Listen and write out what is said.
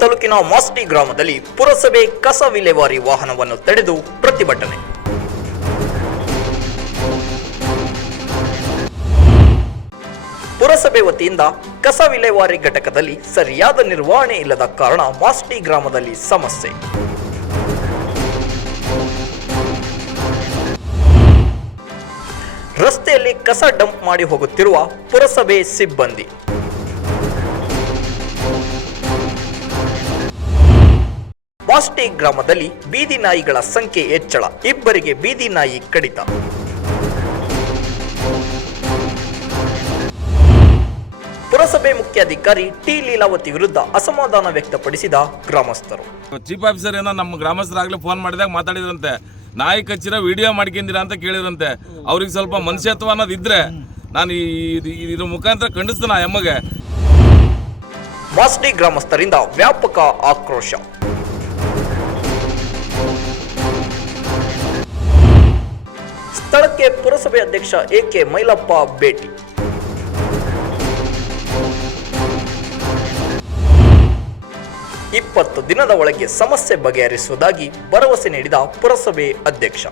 ತಾಲೂಕಿನ ಮಾಸ್ಟಿ ಗ್ರಾಮದಲ್ಲಿ ಪುರಸಭೆ ಕಸ ವಿಲೇವಾರಿ ವಾಹನವನ್ನು ತಡೆದು ಪ್ರತಿಭಟನೆ. ಪುರಸಭೆ ವತಿಯಿಂದ ಕಸ ವಿಲೇವಾರಿ ಘಟಕದಲ್ಲಿ ಸರಿಯಾದ ನಿರ್ವಹಣೆ ಇಲ್ಲದ ಕಾರಣ ಮಾಸ್ಟಿ ಗ್ರಾಮದಲ್ಲಿ ಸಮಸ್ಯೆ. ರಸ್ತೆಯಲ್ಲಿ ಕಸ ಡಂಪ್ ಮಾಡಿ ಹೋಗುತ್ತಿರುವ ಪುರಸಭೆ ಸಿಬ್ಬಂದಿ. ಮಾಸ್ಟಿ ಗ್ರಾಮದಲ್ಲಿ ಬೀದಿ ನಾಯಿಗಳ ಸಂಖ್ಯೆ ಹೆಚ್ಚಳ. ಇಬ್ಬರಿಗೆ ಬೀದಿ ನಾಯಿ ಕಡಿತ. ಪುರಸಭೆ ಮುಖ್ಯಾಧಿಕಾರಿ ಟಿ ಲೀಲಾವತಿ ವಿರುದ್ಧ ಅಸಮಾಧಾನ ವ್ಯಕ್ತಪಡಿಸಿದ ಗ್ರಾಮಸ್ಥರು. ಚೀಫ್ ಆಫೀಸರ್ ಏನೋ ನಮ್ಮ ಗ್ರಾಮಸ್ಥರಾಗಲೇ ಫೋನ್ ಮಾಡಿದಾಗ ಮಾತಾಡಿದ್ರಂತೆ. ನಾಯಿ ಕಚ್ಚಿರ ವಿಡಿಯೋ ಮಾಡ್ಕೊಂಡಿರಾ ಅಂತ ಕೇಳಿದ್ರಂತೆ. ಅವ್ರಿಗೆ ಸ್ವಲ್ಪ ಮನುಷ್ಯತ್ವ ಅನ್ನೋದು ಇದ್ರೆ ನಾನು ಇದ್ರ ಮುಖಾಂತರ ಖಂಡಿಸ್ತಾನೆ ಎಮ್ಮಗೆ ಮಾಸ್ಟಿ ಗ್ರಾಮಸ್ಥರಿಂದ ವ್ಯಾಪಕ ಆಕ್ರೋಶ. ಪುರಸಭೆ ಅಧ್ಯಕ್ಷ ಎಕೆ ಮೈಲಪ್ಪ ಭೇಟಿ. ಇಪ್ಪತ್ತು ದಿನದ ಒಳಗೆ ಸಮಸ್ಯೆ ಬಗೆಹರಿಸುವುದಾಗಿ ಭರವಸೆ ನೀಡಿದ ಪುರಸಭೆ ಅಧ್ಯಕ್ಷ.